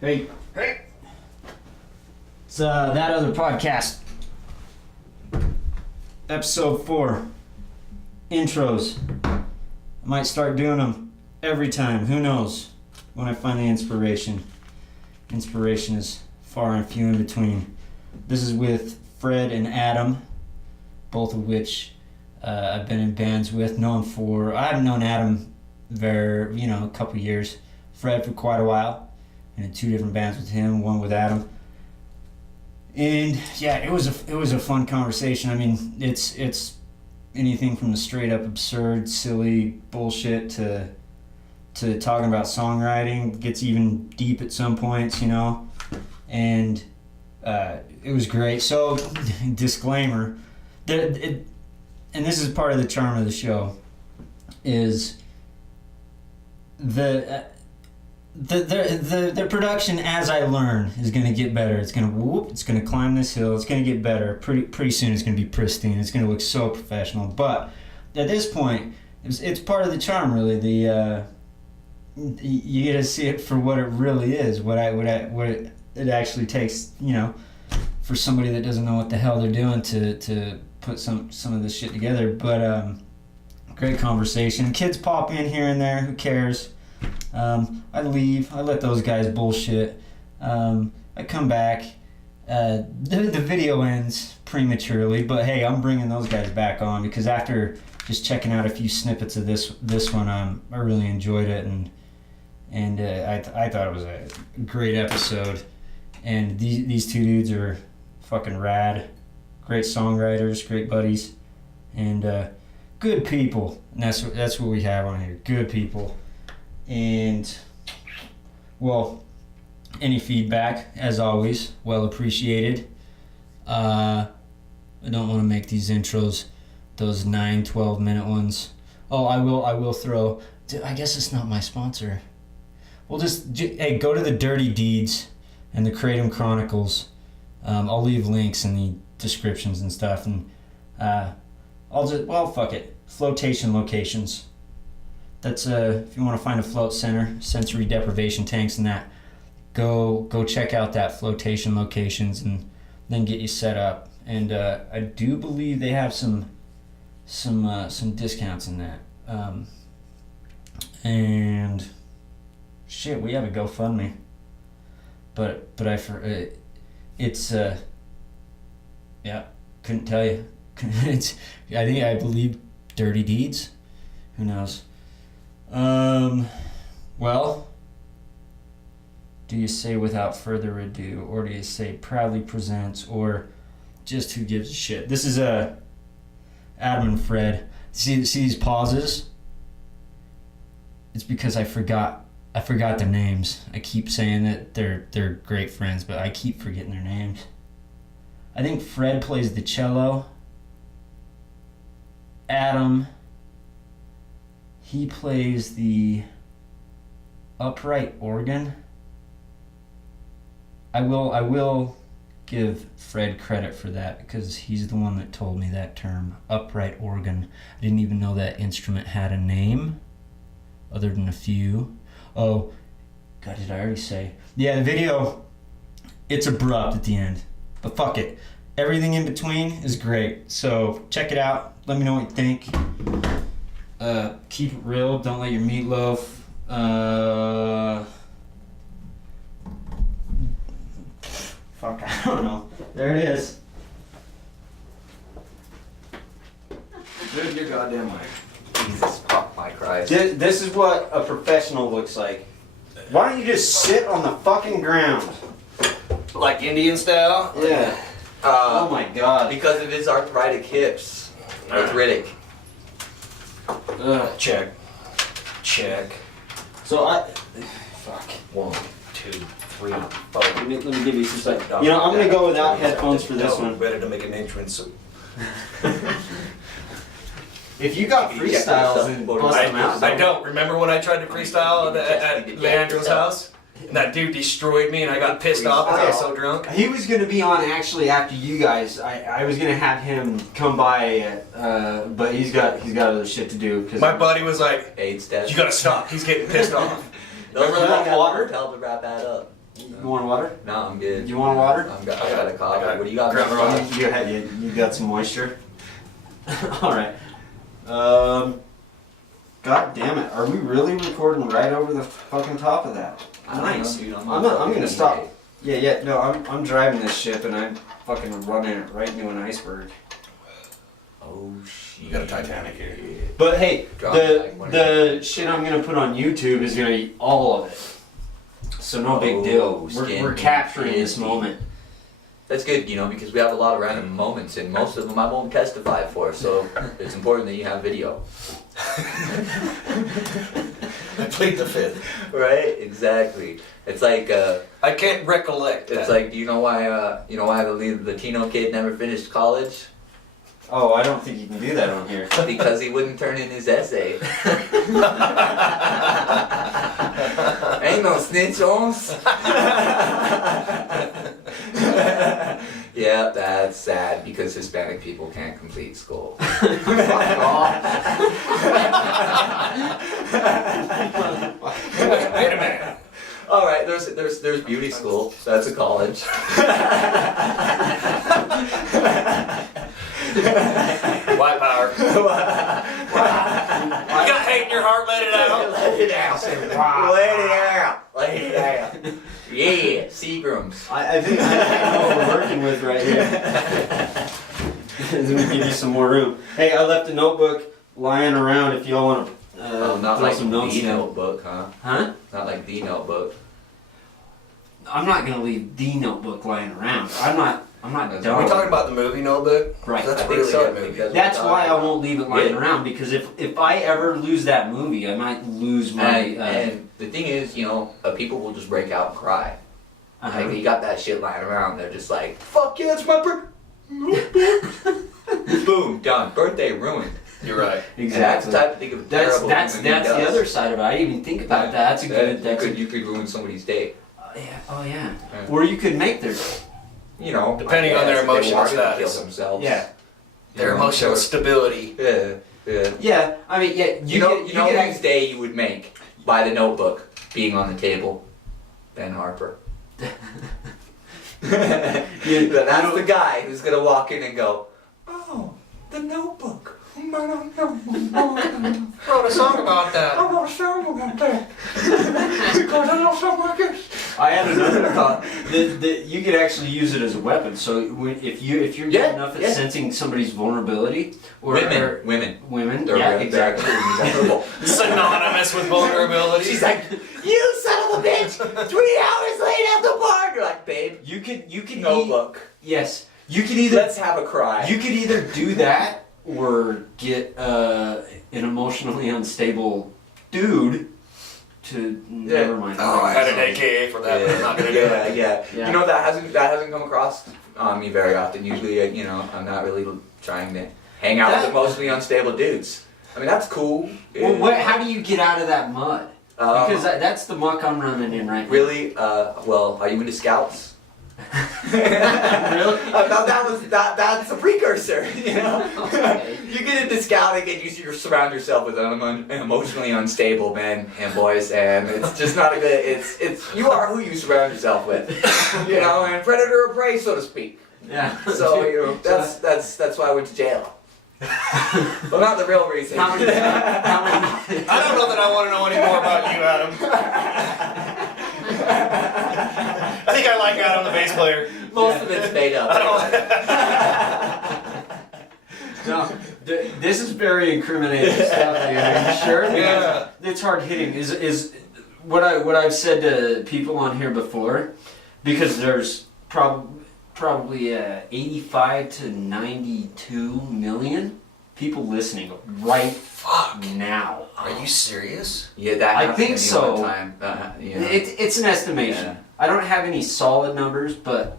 Hey. It's That Other Podcast. Episode 4. Intros. I might start doing them every time. Who knows? When I find the inspiration. Inspiration is far and few in between. This is with Fred and Adam, both of which I've been in bands with. I've known Adam a couple years. Fred for quite a while. And in 2 different bands with him, one with Adam. And yeah, it was a fun conversation. I mean, it's anything from the straight up absurd, silly bullshit to talking about songwriting. It gets even deep at some points, and it was great. So, disclaimer, and this is part of the charm of the show, is the production as I learn is going to get better. It's going to climb this hill. It's going to get better. Pretty soon it's going to be pristine. It's going to look so professional. But at this point, it's part of the charm, really. You get to see it for what it really is. What it actually takes, for somebody that doesn't know what the hell they're doing to put some of this shit together. But great conversation. Kids pop in here and there. Who cares? I leave. I let those guys bullshit. I come back. The video ends prematurely, but hey, I'm bringing those guys back on because after just checking out a few snippets of this one, I really enjoyed it, and I thought it was a great episode. And these 2 dudes are fucking rad, great songwriters, great buddies, and good people. And that's what we have on here. Good people. And, well, any feedback, as always, well appreciated. I don't want to make these intros those 9-12 minute ones. Oh, I will throw, I guess it's not my sponsor. We'll hey, go to the Dirty Deeds and the Kratom Chronicles. I'll leave links in the descriptions and stuff, and fuck it, flotation locations. That's if you want to find a float center, sensory deprivation tanks and that, go check out that flotation locations and then get you set up. And I do believe they have some discounts in that. And shit, we have a GoFundMe. But it's couldn't tell you. I believe Dirty Deeds. Who knows? Well, do you say without further ado, or do you say proudly presents, or just who gives a shit? This is Adam&Fred. See these pauses? It's because I forgot their names. I keep saying that they're great friends, but I keep forgetting their names. I think Fred plays the cello. Adam, he plays the upright organ. I will give Fred credit for that because he's the one that told me that term, upright organ. I didn't even know that instrument had a name other than a few. Oh, God, did I already say? Yeah, the video, it's abrupt at the end, but fuck it. Everything in between is great. So check it out. Let me know what you think. Keep it real. Don't let your meatloaf. Fuck, I don't know. There it is. Dude, your goddamn mic. Jesus, pop my Christ. This is what a professional looks like. Why don't you just sit on the fucking ground? Like Indian style? Yeah. Oh my God. Because of his arthritic hips. Arthritic. Check. So fuck. 1, 2, 3, 4. Let me give you some stuff. I'm gonna go without headphones for this one. Ready to make an entrance. If you got freestyles, then bust them out. I don't. Remember when I tried to freestyle at Leandro's house? And that dude destroyed me and I got pissed off because I was so drunk. He was going to be on actually after you guys. I was going to have him come by, but he's got other shit to do. My buddy was like, AIDS test. you gotta stop. He's getting pissed off. Remember that water? Tell him to wrap that up. You want water? No, I'm good. You want water? I got a coffee. What do you got? You got some moisture. All right. God damn it! Are we really recording right over the fucking top of that? Nice. Dude, I'm gonna stop. Yeah. No, I'm driving this ship and I'm fucking running it right into an iceberg. Oh shit! You got a Titanic here. But hey, Drop the shit I'm gonna put on YouTube is gonna be all of it. So no big deal. We're capturing this moment. That's good, because we have a lot of random moments, and most of them I won't testify for. So it's important that you have video. I plead the fifth. Right? Exactly. It's like I can't recollect. It's like, do you know why the Latino kid never finished college? Oh, I don't think you can do that on here. Because he wouldn't turn in his essay. Ain't no snitch Holmes. Yeah, that's sad because Hispanic people can't complete school. Wait a minute. All right, there's beauty school. That's a college. White power. You got hate in your heart, let it out. Let it out. Let it out. Let it out. Yeah, Seagrams. I think I know what we're working with right here. Let me give you some more room. Hey, I left a notebook lying around if y'all want to Not throw like some notes the in. notebook, huh? Huh? Not like the notebook. I'm not gonna leave the notebook lying around. I'm not Are dumb. Are we talking about the movie Notebook? Right. That's I a think really so, good movie. because- That's why I won't leave it lying Yeah. around, because if I ever lose that movie, I might lose my. And the thing is, people will just break out and cry. uh-huh. Like, you got that shit lying around, they're just like, fuck yeah, it's my boom, done. Birthday ruined. You're right. And that's Exactly. the type of thing of That's terrible that's human being the does. other side of it. I didn't even think about that. That's a good. That's you could ruin somebody's day. yeah. Oh yeah. Yeah. Or you could make their. Depending on their if they emotional wanted to status. kill themselves. Yeah. Their emotional stability. Yeah. Yeah. Yeah. I mean, yeah. You know get whose day you would make by the notebook being on the table? Ben Harper. That's the guy who's gonna walk in and go, oh, the notebook. Wrote a song about that. I wrote a song about that. Because I know something like this. I had another thought that you could actually use it as a weapon. So if you're good enough at sensing somebody's vulnerability, or Women. women, yeah, exactly. Synonymous with vulnerability. She's like, you son of a bitch! 3 hours late at the bar. You're like, babe, You could notebook. Yes, you could either Let's have a cry. you could either do that or get an emotionally unstable dude to never mind. Oh, I had an AKA for that, but I'm not gonna do it. Yeah. Yeah. That hasn't come across on me very often. Usually, I'm not really trying to hang out with emotionally unstable dudes. I mean, that's cool. Well, how do you get out of that mud? Because that's the muck I'm running in right now. Really? Are you into scouts? Really? I thought that's a precursor, Okay. You get into scouting and you surround yourself with emotionally unstable men and boys, and it's just not a good. It's you are who you surround yourself with, and predator or prey, so to speak. Yeah. So that's why I went to jail. Well, not the real reason. How many? I don't know that I want to know any more about you, Adam. I think I like Adam, the bass player. Most of it's made up. No, this is very incriminating stuff. Dude. Are you sure? Yeah. It's hard hitting. Is what I've said to people on here before, because there's probably 85 to 92 million people listening right now. Are you serious? Yeah, that I happened think to me so. one time. It's an estimation. Yeah. I don't have any solid numbers, but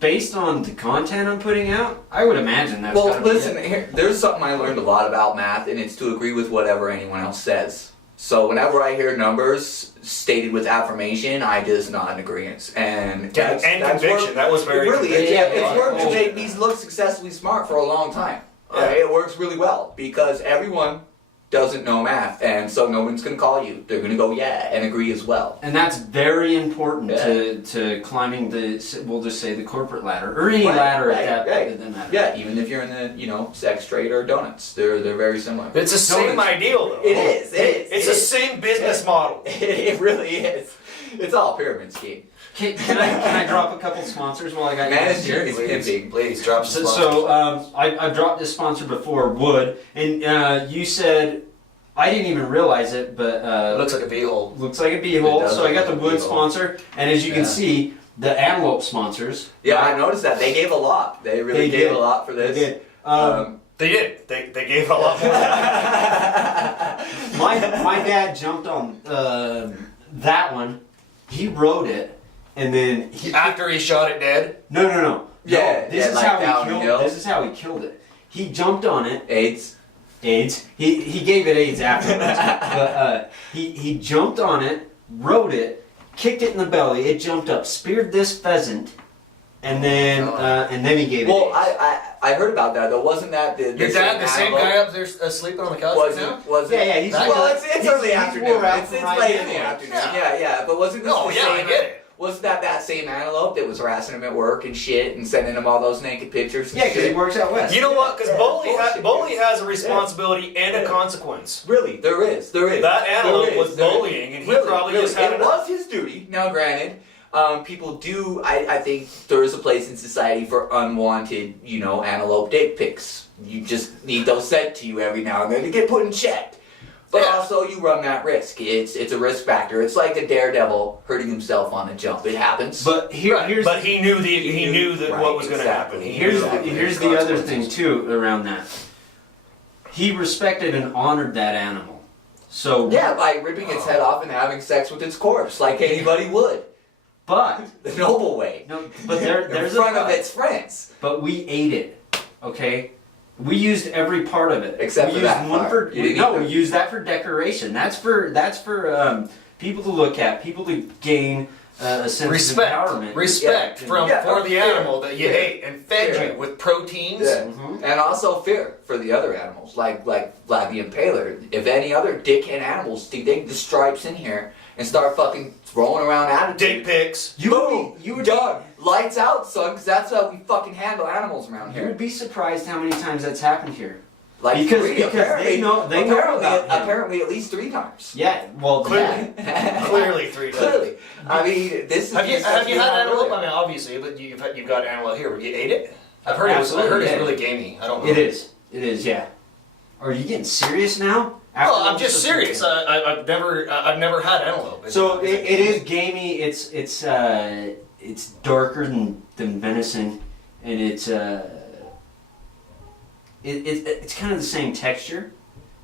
based on the content I'm putting out, I would imagine that's. Well, gotta be listen, it. here, there's something I learned a lot about math, and it's to agree with whatever anyone else says. So whenever I hear numbers stated with affirmation, I just nod in agreement. And that's conviction. That was very. It really is. Yeah, It's worked to yeah. make me look successfully smart for a long time. Okay? It works really well because everyone doesn't know math, and so no one's going to call you. They're going to go, yeah, and agree as well. And that's very important to climbing we'll just say the corporate ladder, or any ladder at that matter. Yeah, even if you're in the, sex trade or donuts, they're very similar. It's the same ideal, though. It is. It's the same business model. It really is. It's all a pyramid scheme. Can I drop a couple sponsors while I got you guys here? Please drop some sponsors. So I've dropped this sponsor before, Wood, and you said, I didn't even realize it, but it looks like a beehole. Looks like a beehole. So I got the Wood sponsor, and as you can see, the Antelope sponsors. Yeah, I noticed that. They gave a lot. They really gave a lot for this. They did. They did. They gave a lot more. My dad jumped on that one. He rode it, and then after he shot it dead. No. Yeah, this is how he killed it. He jumped on it. AIDS. He gave it AIDS afterwards. But he jumped on it, rode it, kicked it in the belly. It jumped up, speared this pheasant, and then he gave it AIDS. Well, I heard about that though. Wasn't that the your dad, the same guy up there sleeping on the couch right now? Was it? Yeah. It's early afternoon. It's late in the afternoon. Yeah. But wasn't this the same? I get it. Wasn't that same antelope that was harassing him at work and shit and sending him all those naked pictures? Yeah, because he works out west. You know what? Because bully has a responsibility and a consequence. Really, there is. That antelope was bullying, and he probably just had it. It was his duty. Now, granted, people do. I think there is a place in society for unwanted, antelope dick pics. You just need those sent to you every now and then to get put in check. But also, you run that risk. It's a risk factor. It's like a daredevil hurting himself on a jump. It happens. But he knew what was going to happen. Here's the other thing too around that. He respected and honored that animal. So by ripping its head off and having sex with its corpse, like anybody would. But the noble way. No, but there's in front of its friends. But we ate it. Okay. We used every part of it. Except for that part. We used that for decoration. That's for people to look at, people to gain a sense of empowerment. Respect for the animal that you ate and fed you with proteins. Yeah. Mm-hmm. And also fear for the other animals, like Vlad the Impaler. If any other dickhead animals dig the stripes in here and start fucking throwing around attitude. Dick pics. You done. Lights out, son, because that's how we fucking handle animals around here. You would be surprised how many times that's happened here. Like because they know about him. Apparently at least 3 times. Yeah, well, clearly. Clearly 3 times. Clearly. I mean, this is... Have you had antelope? I mean, obviously, but you've got antelope here. You ate it? I've heard it's really gamey. I don't know. It is, yeah. Are you getting serious now? Well, I'm just serious. I've never had antelope. So it is gamey. It's darker than venison, and it's kind of the same texture.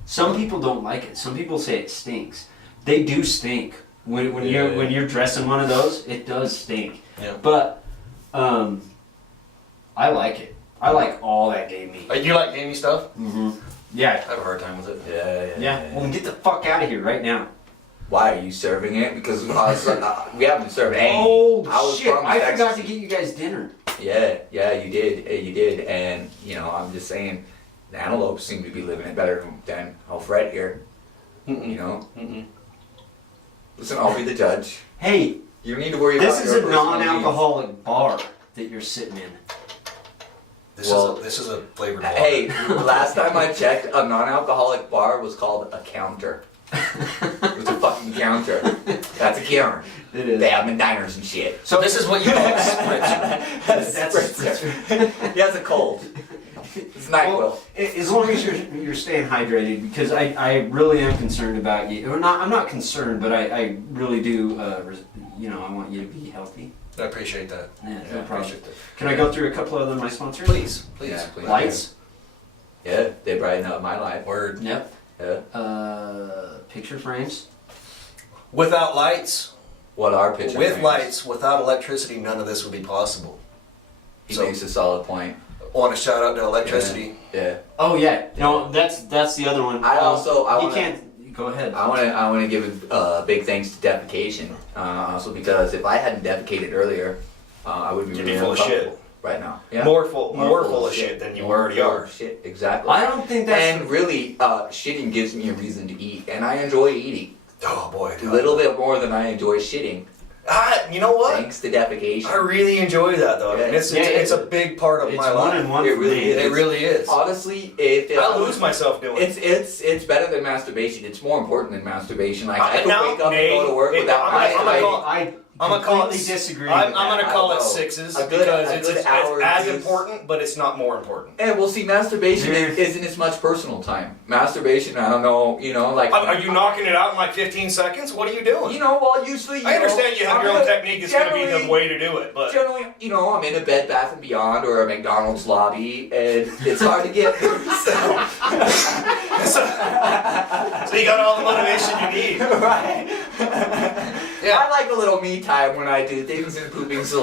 Some people don't like it. Some people say it stinks. They do stink. When you're dressing one of those, it does stink. Yeah. But I like it. I like all that game meat. You like gamey stuff? Mm-hmm. Yeah. I have a hard time with it. Yeah. Well, then get the fuck out of here right now. Why are you serving it? Because we haven't served any. Oh shit! I forgot to get you guys dinner. Yeah, you did, and I'm just saying, the antelopes seem to be living it better than Fred here. Mm-mm. Listen, I'll be the judge. Hey, you don't need to worry about this is a non-alcoholic bar that you're sitting in. This is a flavored water. Hey, last time I checked, a non-alcoholic bar was called a counter. It was a fucking counter. That's a counter. It is. They have them in diners and shit. So this is what you call a spritzer. That's a spritzer. He has a cold. It's NyQuil. Well, as long as you're staying hydrated, because I really am concerned about you. Or not, I'm not concerned, but I really do. I want you to be healthy. I appreciate that. Yeah, no problem. Can I go through a couple of my sponsors? Please. Yeah, please. Lights. Yeah, they brighten up my life. Word. Yep. Yeah. Picture frames. Without lights. What are picture frames? With lights, without electricity, none of this would be possible. He makes a solid point. I want to shout out to electricity. Yeah. Oh yeah. No, that's the other one. You can't. Go ahead. I want to give a big thanks to defecation. Also because if I hadn't defecated earlier, I would be really full of shit. right now. Yeah. More full of shit than you already are. Shit, exactly. I don't think that's. And really, shitting gives me a reason to eat, and I enjoy eating. Oh boy, A little bit more than I enjoy shitting. You know what? Thanks to defecation. I really enjoy that though. Yeah. I mean, it's a big part of my life. It really is. It really is. Honestly, I lose myself doing it. It's better than masturbation. It's more important than masturbation. Like I could now, wake up and go to work without I'm gonna completely disagree. I'm with that. gonna call it sixes because it's as important, but it's not more important. And we'll see, masturbation isn't as much personal time. Masturbation, I don't know, like. Are you knocking it out in like 15 seconds? What are you doing? Well, usually. I understand you have your own technique. It's gonna be the way to do it, but generally, I'm in a Bed Bath & Beyond or a McDonald's lobby, and it's hard to get through. So you got all the motivation you need, right? Yeah. I like a little me time when I do things, and pooping's a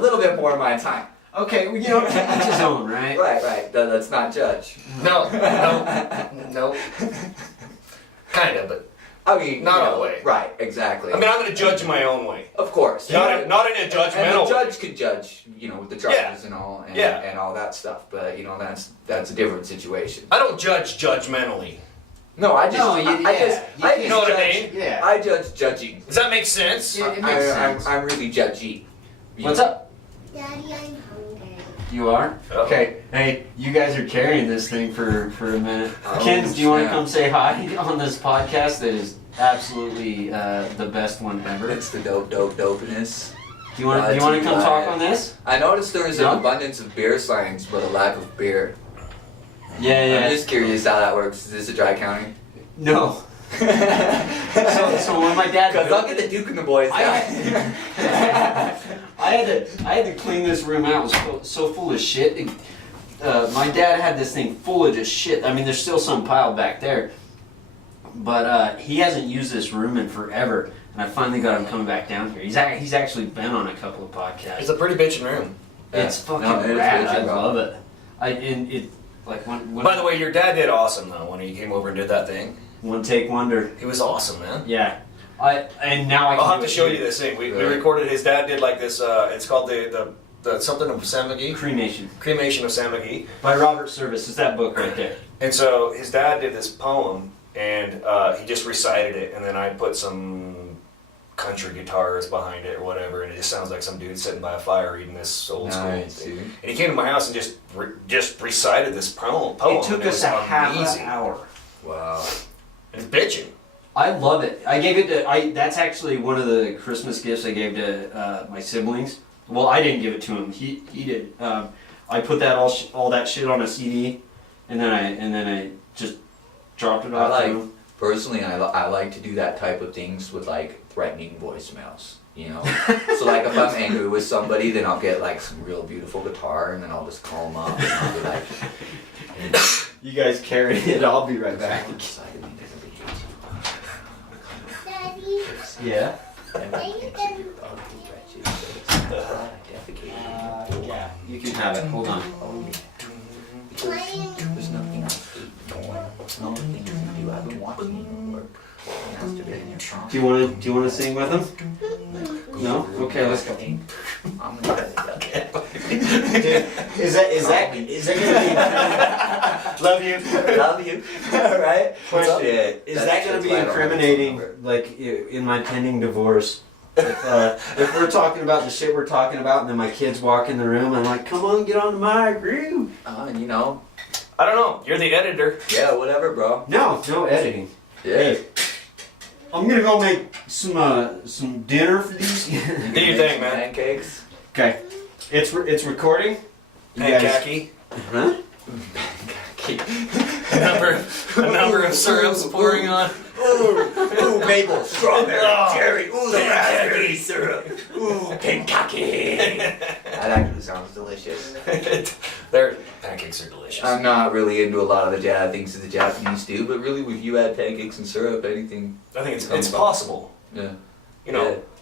little bit more of my time. Okay, well, to each his own, right? Right. Let's not judge. No. Kind of, but I mean, not all the way. Right, exactly. I mean, I'm going to judge in my own way. Of course. Not in a judgmental and the way. judge could judge, with the charges and all, and all that stuff. But that's a different situation. I don't judge judgmentally. No, I just, you know what I mean? Yeah. I judge judging. Does that make sense? It makes sense. I'm really judgy. What's up? Daddy, I'm hungry. You are? Uh-oh. Okay. Hey, you guys are carrying this thing for a minute. Oh, Kens, do you want to snap. come say hi on this podcast that is absolutely the best one ever? It's the dopeness. Do you want to come talk on this? I noticed there is an abundance of beer signs, but a lack of beer. Yeah. I'm just curious how that works. Is this a dry county? No. So when my dad, Because I'll get the Duke and the boys. I had to clean this room out. It was so full of shit. My dad had this thing full of just shit. I mean, there's still some piled back there, but he hasn't used this room in forever. And I finally got him coming back down here. He's actually been on a couple of podcasts. It's a pretty bitchin' room. It's fucking it is rad. bitchin', I bro. love it. When By the way, your dad did awesome though when he came over and did that thing. one take wonder. He was awesome, man. Yeah. And now I can I'll have do to it show too. you this thing. We recorded. His dad did like this. It's called the something of Sam McGee. Cremation of Sam McGee. By Robert Service. It's that book right there. And so his dad did this poem, and he just recited it, and then I put some country guitars behind it or whatever, and it just sounds like some dude sitting by a fire reading this old school thing. And he came to my house and just recited this poem. It took and us a half an hour. Wow. And it's bitching. I love it. I gave it to. That's actually one of the Christmas gifts I gave to my siblings. Well, I didn't give it to him. He did. I put that all that shit on a CD, and then I just dropped it off to him. Personally, I like to do that type of things with like threatening voicemails. So like if I'm angry with somebody, then I'll get like some real beautiful guitar, and then I'll just call them up, and I'll be like, You guys carry it. I'll be right back. Daddy, Yeah. Yeah. You can have it. Hold on. There's nothing else to do. No things to do. I've been watching you work. Do you want to sing with him? No. Okay. Let's go. I'm gonna Is that gonna Love you. love you. Right? Question. Is that going to be incriminating, like in my pending divorce? If we're talking about the shit we're talking about, and then my kids walk in the room, I'm like, "Come on, get onto my groove." I don't know. You're the editor. Yeah, whatever, bro. No editing. Yeah. Hey, I'm gonna go make some dinner for these. Do your thing, man. Pancakes. Okay, it's recording. You guys- Pankaki. Huh? A number of syrups pouring on. Ooh, maple, strawberry, Oh. cherry, ooh, the raspberry syrup, ooh, pancake. That actually sounds delicious. Their pancakes are delicious. I'm not really into a lot of the things that the Japanese do, but really, if you add pancakes and syrup, anything. I think it's possible. Yeah.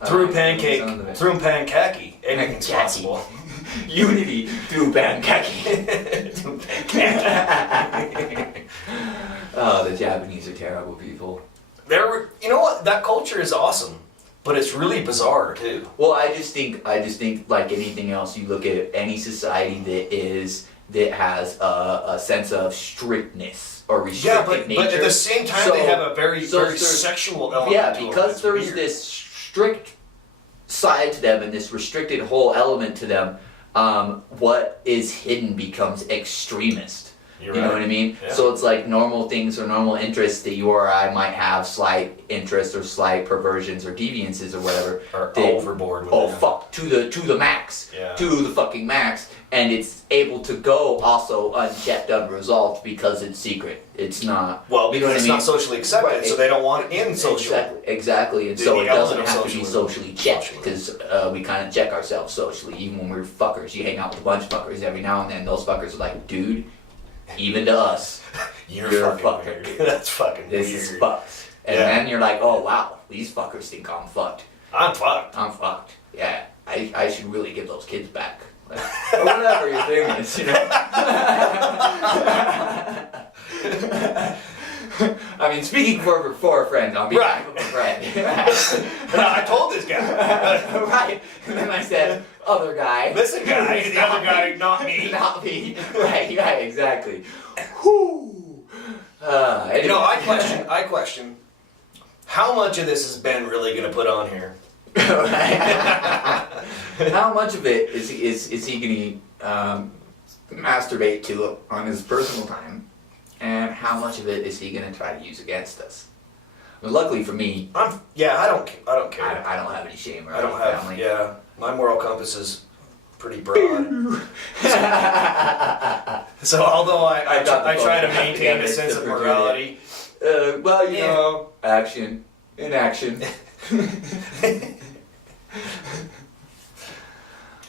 Through Yeah. pancake, through pankaki, anything's Pankaki. possible. Unity through pancake. Oh, the Japanese are terrible people. You know what? That culture is awesome. But it's really bizarre too. Well, I just think like anything else, you look at any society that has a sense of strictness or restricted nature. But at the same time, they have a very sexual element. Yeah, to because them. there's this strict side to them and this restricted whole element to them. What is hidden becomes extremist. You know what I mean? Yeah. So it's like normal things or normal interests that you or I might have slight interests or slight perversions or deviances or whatever. Or overboard with it. Fuck, to the max. Yeah. To the fucking max. And it's able to go also unchecked, unresolved because it's secret. It's not. Well, you know because what it's I mean? not socially accepted, Right. so they don't want it in social. Exactly. And The so it doesn't element of have to be socialism. socially checked because we kind of check ourselves socially, even when we're fuckers. You hang out with a bunch of fuckers every now and then. Those fuckers are like, dude, even to us, You're a fucking fucker. weird. That's fucking This weird. is fucked. And Yeah. then you're like, oh wow, these fuckers think I'm fucked. I'm fucked. I'm fucked. Yeah, I should really give those kids back. Like, or whatever your thing is, you know. I mean, speaking for a friend on behalf of a friend. And I told this guy. Right. And then I said, other guy. Listen, guy. The other guy, not me. Not me. Right, exactly. Whew. Anyway. You know, I question, how much of this has Ben really going to put on here? How much of it is he going to masturbate to on his personal time, and how much of it is he going to try to use against us? But luckily for me, I don't care. I don't have any shame or I don't any have, family. yeah, my moral compass is pretty broad. So although I try to maintain a sense of morality. Well, you know, action, inaction.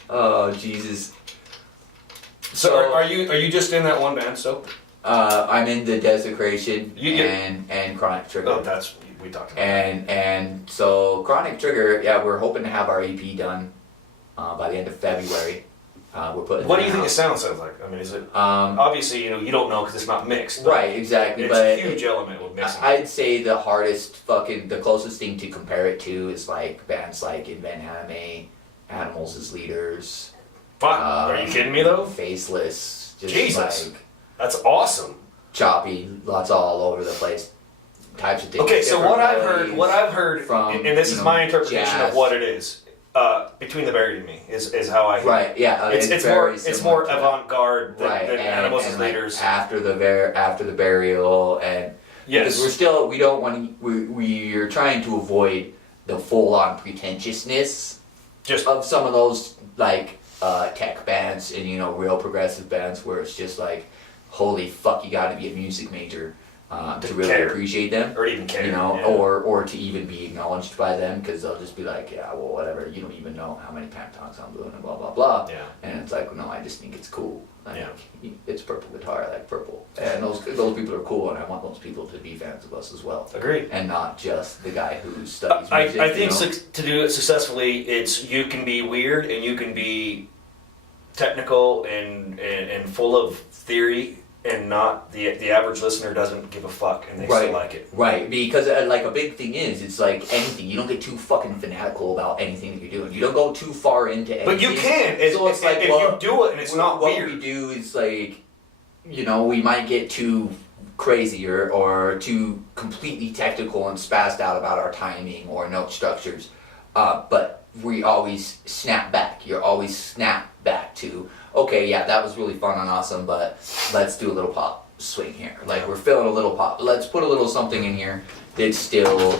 Oh Jesus! So are you just in that one band still? I'm in the Desecration You- and Chronic Trigger. Oh, that's we talked about. And so Chronic Trigger, yeah, we're hoping to have our EP done by the end of February. We're putting. What do you think the sound sounds like? I mean, is it obviously you don't know because it's not mixed. but Right, exactly. It's but a huge element with mixing. I'd say the closest thing to compare it to is like bands like Invent Anime, Animals as Leaders. Fuck, are you kidding me though? Faceless, just Jesus. like That's awesome. choppy, lots all over the place types of things. Okay, so Different what I've melodies heard, from, and this is my interpretation jazz. of what it is. Between the Buried and Me is how I hear it. Right, yeah, It's very more similar to that. avant-garde than, Right, than and, Animals and as like Leaders. after the burial, and because Yes. we don't want to, we're trying to avoid the full-on pretentiousness Just of some of those like tech bands and real progressive bands where it's just like, holy fuck, you got to be a music major to really care. appreciate them. or even care. yeah. or to even be acknowledged by them, because they'll just be like, yeah, well, whatever, you don't even know how many pentatonics I'm doing and blah blah blah. Yeah. And it's like, no, I just think it's cool. Like, Yeah. it's purple guitar, I like purple, and those people are cool, and I want those people to be fans of us as well, Agreed. and not just the guy who studies I music. think to do it successfully, it's you can be weird and you can be technical and full of theory, and not the average listener doesn't give a fuck and they still like it. Right, because like a big thing is, it's like anything, you don't get too fucking fanatical about anything that you're doing. You don't go too far into anything. But you can. So it's like, if well, you do it and it's not what weird. we do is like, we might get too crazy or too completely technical and spazzed out about our timing or note structures, but we always snap back. You're always snap back to, okay, yeah, that was really fun and awesome, but let's do a little pop swing here. Like, we're feeling a little pop. Let's put a little something in here that still,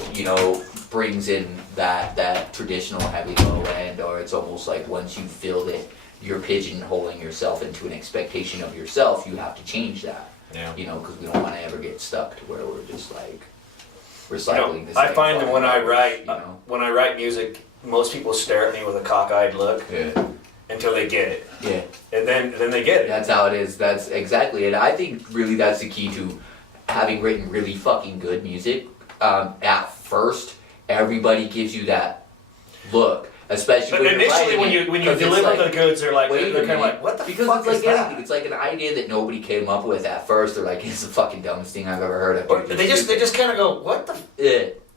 brings in that traditional heavy low end, or it's almost like once you feel that you're pigeonholing yourself into an expectation of yourself, you have to change that. Yeah. Because we don't want to ever get stuck to where we're just like recycling the I same find that fucking when I garbage, write when I write music, most people stare at me with a cockeyed look Yeah. until they get it, Yeah. and then they get it. That's how it is. That's exactly it. I think really that's the key to having written really fucking good music. At first, everybody gives you that look, especially But when you're initially, writing when it, you 'cause it's deliver like, the goods, they're like wait a they're kind of minute. like, what the because fuck it's like is that? anything. It's like an idea that nobody came up with at first. They're like, it's the fucking dumbest thing I've ever heard of. Or they just kind of go, what the.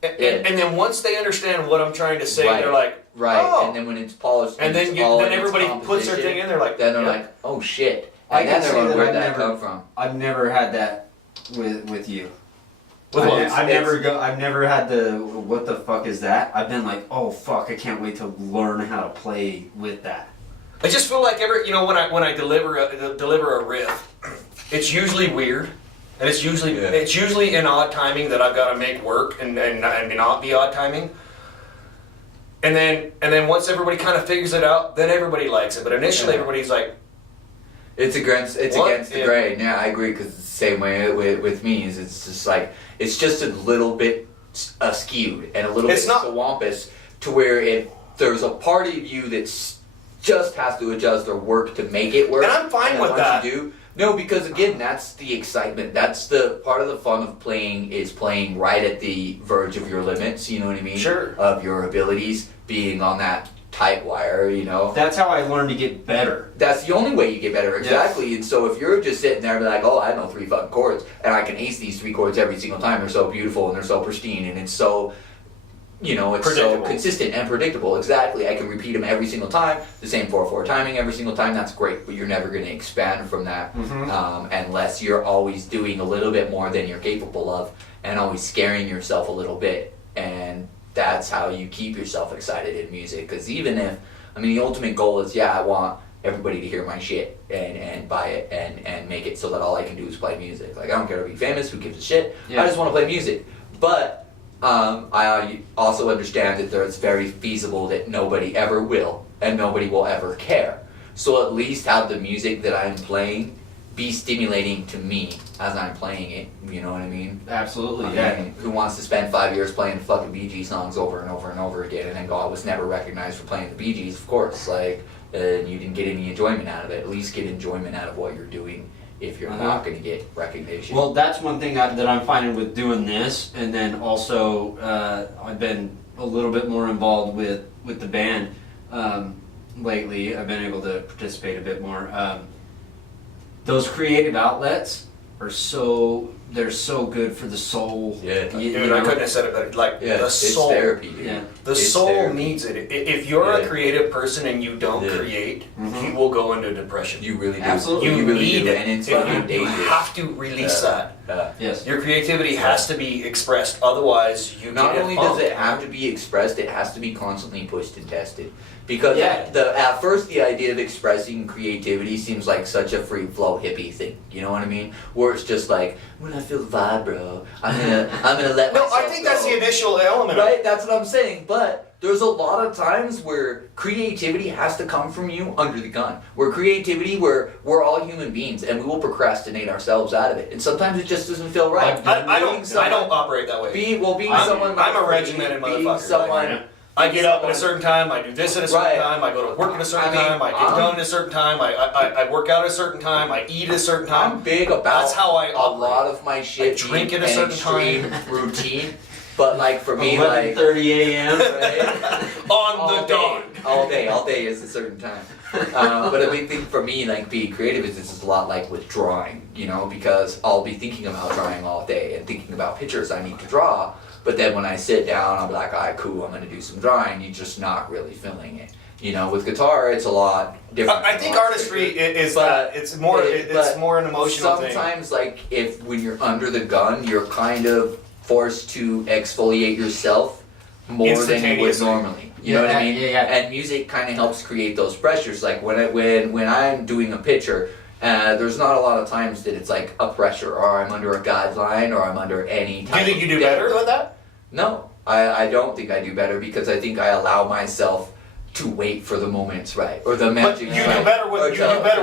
Yeah. And then once they understand what I'm trying to say, Right. they're like, Right, oh. and then when it's polished, And then everybody puts their thing in. They're like, Then they're yeah. like, oh shit. I And can then say they're like, that where'd I've that never- come from? I've never had that with you. With what? I've never had the what the fuck is that? I've been like, oh fuck, I can't wait to learn how to play with that. I just feel like when I deliver a riff, it's usually weird, and it's usually in odd timing that I've got to make work and not be odd timing. And then once everybody kind of figures it out, then everybody likes it. But initially, everybody's like, It's against What against the if- grain. Yeah, I agree, because it's the same way with me. Is it's just like it's just a little bit skewed and a little It's bit not- swampus to where if there's a part of you that's just has to adjust or work to make it work. And I'm fine with once that. You do, no, because again, that's the excitement. That's the part of the fun of playing is playing right at the verge of your limits. You know what I mean? Sure. Of your abilities, being on that tight wire. You know. That's how I learned to get better. That's the only way you get better, exactly. And so if you're just sitting there and be like, oh, I know 3 fucking chords, and I can ace these 3 chords every single time, they're so beautiful and they're so pristine and it's so, it's so Predictable. consistent and predictable. Exactly. I can repeat them every single time, the same 4/4 timing every single time. That's great, but you're never going to expand from that unless you're always doing a little bit more than you're capable of and always scaring yourself a little bit. And that's how you keep yourself excited in music. Because even if, the ultimate goal is, I want everybody to hear my shit and buy it and make it so that all I can do is play music. Like, I don't care to be famous, who gives a shit? Yeah. I just want to play music. But I also understand that it's very feasible that nobody ever will and nobody will ever care. So at least have the music that I'm playing be stimulating to me as I'm playing it. You know what I mean? Absolutely, I mean, who wants to spend 5 years playing fucking Bee Gees songs over and over and over again and then go, I was never recognized for playing the Bee Gees? Of course, and you didn't get any enjoyment out of it. At least get enjoyment out of what you're doing if you're not going to get recognition. Well, that's one thing that I'm finding with doing this, and then also I've been a little bit more involved with the band lately. I've been able to participate a bit more. Those creative outlets are so good for the soul. Yeah. dude, I couldn't have said it better. Like, the it's soul. therapy, dude. Yeah. The It's soul therapy. needs it. If you're a Yeah. creative person and you don't create, you will go into depression. You really do. Absolutely. You You really need do, it. and it's You fucking dangerous. have to release that. Yes. Your creativity has to be expressed, otherwise you Not get only funked. does it have to be expressed, it has to be constantly pushed and tested. Because Yeah. at first the idea of expressing creativity seems like such a free flow hippie thing. You know what I mean? Where it's just like, when I feel the vibe, bro, I'm gonna let No, myself I think that's go. the initial element of Right, it. that's what I'm saying. But there's a lot of times where creativity has to come from you under the gun. Where we're all human beings and we will procrastinate ourselves out of it. And sometimes it just doesn't feel right. I Being don't operate that way. Being I'm someone a like regimented being motherfucker. someone, I get up at a certain time, I do this at a certain Right. time, I go to work at a certain I mean, time, I get done at a certain time, I work out at a certain time, I eat at a certain I'm time. big about That's how I a operate. lot of my shit I drink being at a an certain extreme time. routine. But like for me, like 11:30 a.m. On the dot. all day is a certain time. But a big thing for me, like being creative, is this is a lot like with drawing, because I'll be thinking about drawing all day and thinking about pictures I need to draw. But then when I sit down, I'm like, alright, cool, I'm gonna do some drawing. You're just not really feeling it. With guitar, it's a lot different. I think A lot artistry stricter. is But- it's more but more an emotional thing. Sometimes, like when you're under the gun, you're kind of forced to exfoliate yourself more than you would Instantaneously. normally. You know what I mean? Yeah. And music kind of helps create those pressures. Like when I'm doing a picture, there's not a lot of times that it's like a pressure, or I'm under a guideline, or I'm under any Do type you think of you do deadline. better with that? No, I don't think I do better, because I think I allow myself to wait for the moment's right, or the But magic. you do better Or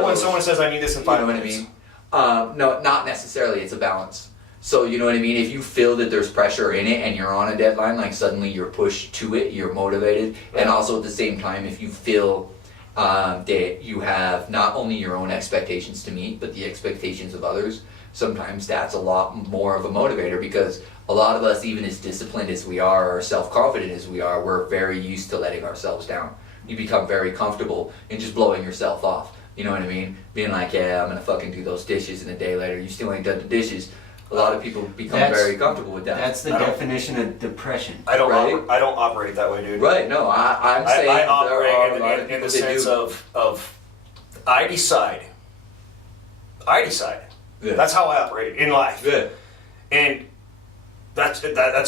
when to- someone says I need this in you 5 know what I minutes. mean? No, not necessarily. It's a balance. So you know what I mean? If you feel that there's pressure in it and you're on a deadline, like suddenly you're pushed to it, you're motivated. And also at the same time, if you feel that you have not only your own expectations to meet, but the expectations of others, sometimes that's a lot more of a motivator, because a lot of us, even as disciplined as we are, or self-confident as we are, we're very used to letting ourselves down. You become very comfortable in just blowing yourself off. You know what I mean? Being like, yeah, I'm gonna fucking do those dishes, and a day later, you still ain't done the dishes. A lot of people become That's- very comfortable with that. That's the I don't- definition of depression. I don't Right. I don't operate that way, dude. Right, no, I'm saying I there are a lot operate of in people the that sense do. of I decide. I decide. Yeah. That's how I operate in life. Yeah. And that's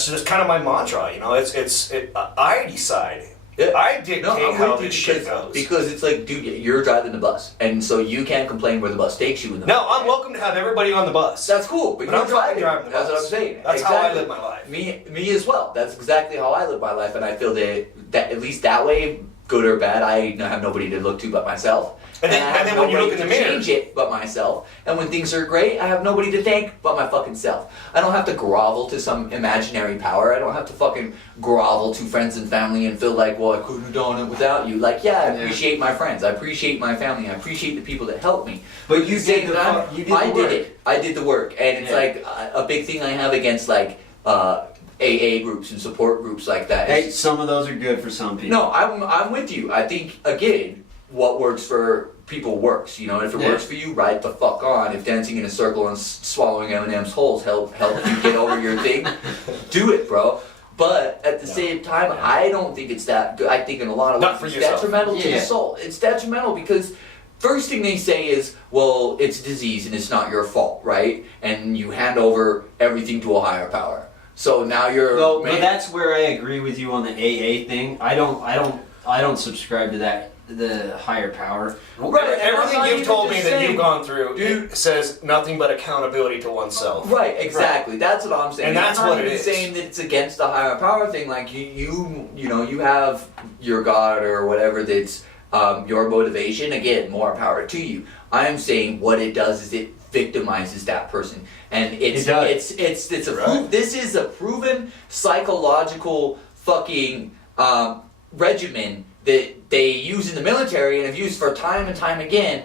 just kind of my mantra, you know. I decide. Yeah. I dictate No, I'm how with you this shit goes. because it's like, dude, you're driving the bus, and so you can't complain where the bus takes you in the No, I'm welcome to have everybody on the bus. That's cool, but But you're I'm fucking driving the That's what I'm bus. saying. That's how I Exactly. live my life. Me as well. That's exactly how I live my life, and I feel that at least that way, good or bad, I have nobody to look to but myself. And then- I have and then when you nobody look in to the mirror- change it but myself. And when things are great, I have nobody to thank but my fucking self. I don't have to grovel to some imaginary power. I don't have to fucking grovel to friends and family and feel like, well, I couldn't have done it without you. Like, yeah, I appreciate my friends. I appreciate my family. I appreciate the people that help me. But you Same did the time, you did I the did work. it. I did the work, and it's Yeah. like a big thing I have against like AA groups and support groups like that. Hey, some of those are good for some people. No, I'm with you. I think again, what works for people works. You know, and if it Yeah. works for you, right the fuck on. If dancing in a circle and swallowing M&M's holes help you get over your thing, do it, bro. But at the same time, I don't think it's that good. I think in a lot of Not ways for it's yourself. detrimental to the Yeah. soul. It's detrimental because first thing they say is, well, it's disease and it's not your fault, right? And you hand over everything to a higher power. So now you're Well, but that's where I agree with you on the AA thing. I don't subscribe to that. The higher power. Right, and I'm Everything not you've even told me just that saying- you've gone through Dude. it says nothing but accountability to oneself. Right, exactly. That's what I'm saying. And that's I'm not what it even is. saying that it's against the higher power thing. Like you know, you have your God or whatever that's your motivation. Again, more power to you. I'm saying what it does is it victimizes that person, and It does. it's a Right. this is a proven psychological fucking regimen that they use in the military and have used for time and time again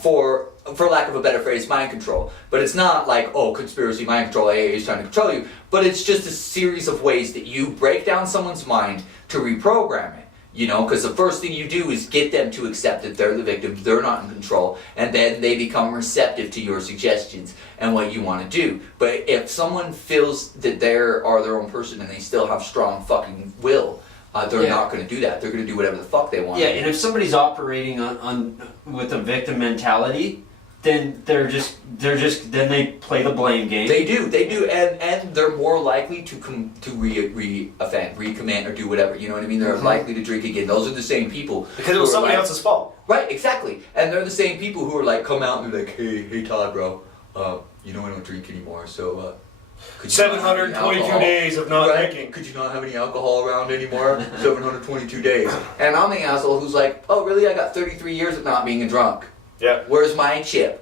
for lack of a better phrase, mind control. But it's not like, oh, conspiracy, mind control, AA is trying to control you. But it's just a series of ways that you break down someone's mind to reprogram it. You know, because the first thing you do is get them to accept that they're the victim, they're not in control, and then they become receptive to your suggestions and what you want to do. But if someone feels that they are their own person and they still have strong fucking will, they're Yeah. not going to do that. They're going to do whatever the fuck they want. Yeah, to do. and if somebody's operating on with a victim mentality, then then they play the blame game. They do, and they're more likely to recommit or do whatever. You know what I mean? They're likely to drink again. Those are the same people Because it was who are somebody like- else's fault. Right, exactly. And they're the same people who are like, come out and they're like, hey Todd, bro, you know I don't drink anymore, so could you not have any 722 alcohol?" days of not Right? drinking. Could you not have any alcohol around anymore? 722 days. And I'm the asshole who's like, oh really? I got 33 years of not being a drunk. Yeah. Where's my chip?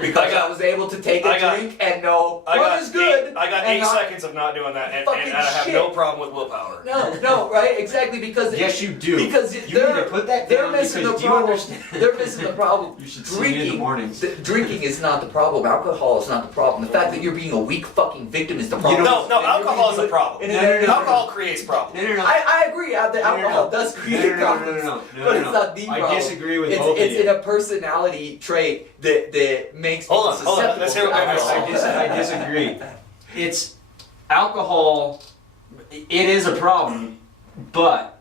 Because I, I got- was able to take a I got- drink and know I what got is good. I got and 8 not- seconds of not doing that, and Fucking I have shit. no problem with willpower. No, right? Exactly, because Yes, you do. Because You they're, need to put that they're down missing the because do you problem. understand? They're missing the problem. You should see me in the mornings. Drinking is not the problem. Alcohol is not the problem. The fact that you're being a weak fucking victim is the problem. No, And you're alcohol is being- a problem. No, no, no, Alcohol creates problems. No, no, no. I agree. The alcohol does create problems, but it's not the problem. I disagree with It's, both it's of in you. a personality trait that makes Hold people on, hold on. Let's hear susceptible what to Andrew's alcohol. saying. I disagree. It's alcohol. It is a problem, but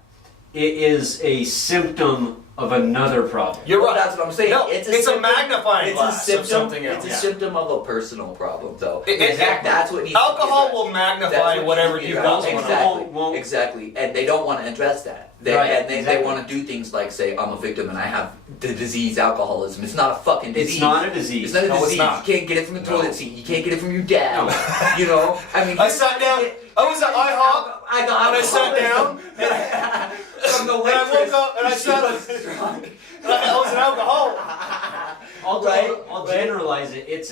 it is a symptom of another problem. You're Well, right. that's what I'm saying. No, it's a symptom- magnifying it's glass a symptom, of something else. It's a Yeah. symptom of a personal problem, though. Exactly. That's what needs Alcohol to be will addressed. magnify That's what whatever needs to be you've addressed. got going on. Exactly. Won't- Exactly. And they don't want to address that. Right, And they exactly. want to do things like say, I'm a victim and I have the disease alcoholism. It's not a fucking disease. It's not a disease. It's not a No, it's disease. not. You can't get it from the No. toilet seat. You can't get it from your dad. No. You know? I mean, I sat down. I was at IHOP. I got And I sat alcoholism. From the And I waitress. woke up and I She sat- was drunk. I was an alcoholic. I'll generalize it. It's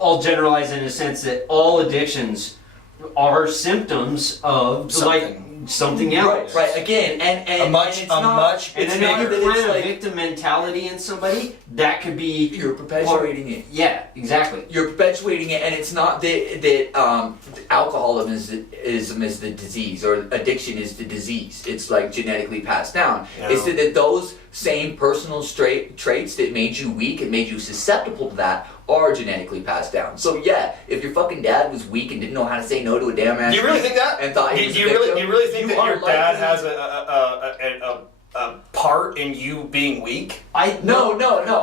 I'll generalize in a sense that all addictions are symptoms of something else. Right. Again, and A much- and it's a not, much- And it's then if not you that plant it's a like victim mentality in somebody, that could be you're perpetuating it. Yeah, exactly. You're perpetuating it, and it's not that alcoholism is the disease or addiction is the disease. It's like genetically passed down. No. It's that those same personal traits that made you weak and made you susceptible to that are genetically passed down. So yeah, if your fucking dad was weak and didn't know how to say no to a damn ass, Do you really think that? And thought he was do a you victim, really think you that are your dad likely- has a part in you being weak? No.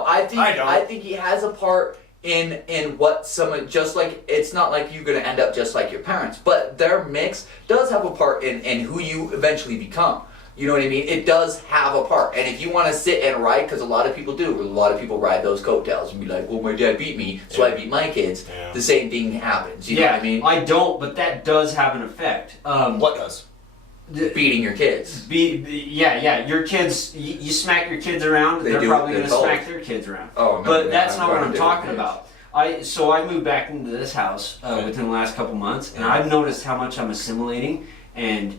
I don't. think he has a part in what someone, just like, it's not like you're gonna end up just like your parents, but their mix does have a part in who you eventually become. You know what I mean? It does have a part. And if you want to sit and ride, because a lot of people do, a lot of people ride those coattails and be like, well, my dad beat me, so I beat my kids. Yeah. The same thing happens. You know what I mean? I don't, but that does have an effect. What does? Beating your kids. Yeah. Your kids, you smack your kids around, They they're do, probably they're going to told. smack their kids around. Oh, no. But no, that's not what I'm doing talking kids. about. I moved back into this house within the last couple months, and I've noticed how much I'm assimilating and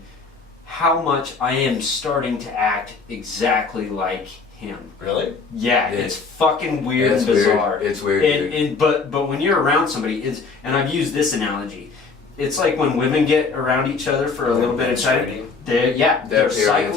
how much I am starting to act exactly like him. Really? Yeah, Yeah. it's fucking weird It's and bizarre. weird. It's weird. dude. But when you're around somebody, and I've used this analogy, it's like when women get around each other for a little bit of time. Their Their cycles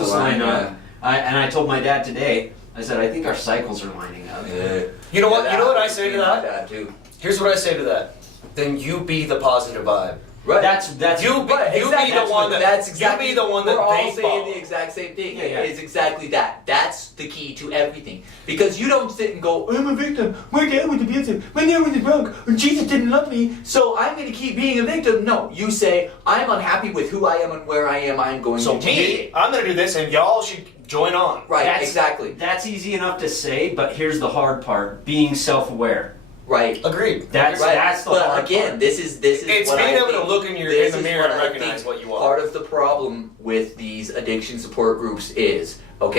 periods line align, up. And I told my dad today, I said, I think our cycles are lining up. Yeah. You know what? Yeah, You know what I happens say to me and my that? dad, too. Here's what I say to that. Then you be the positive vibe. Right. That's You be, Right, you exactly. be the one that That's exactly. you be the one that we're all they saying follow. the exact same thing. Yeah, yeah. It's exactly that. That's the key to everything. Because you don't sit and go, I'm a victim. My dad was abusive. My dad was drunk. Or Jesus didn't love me, so I'm going to keep being a victim. No, you say, I'm unhappy with who I am and where I am. I'm going So to change me, it. I'm gonna do this, and y'all should join on. Right. Exactly. That's easy enough to say, but here's the hard part: being self-aware. Right. Agreed. That's Right. that's the but hard again, part. this is It's what being I able think, to look in this the is mirror what and I recognize think what you are. Part of the problem with these addiction support groups is, so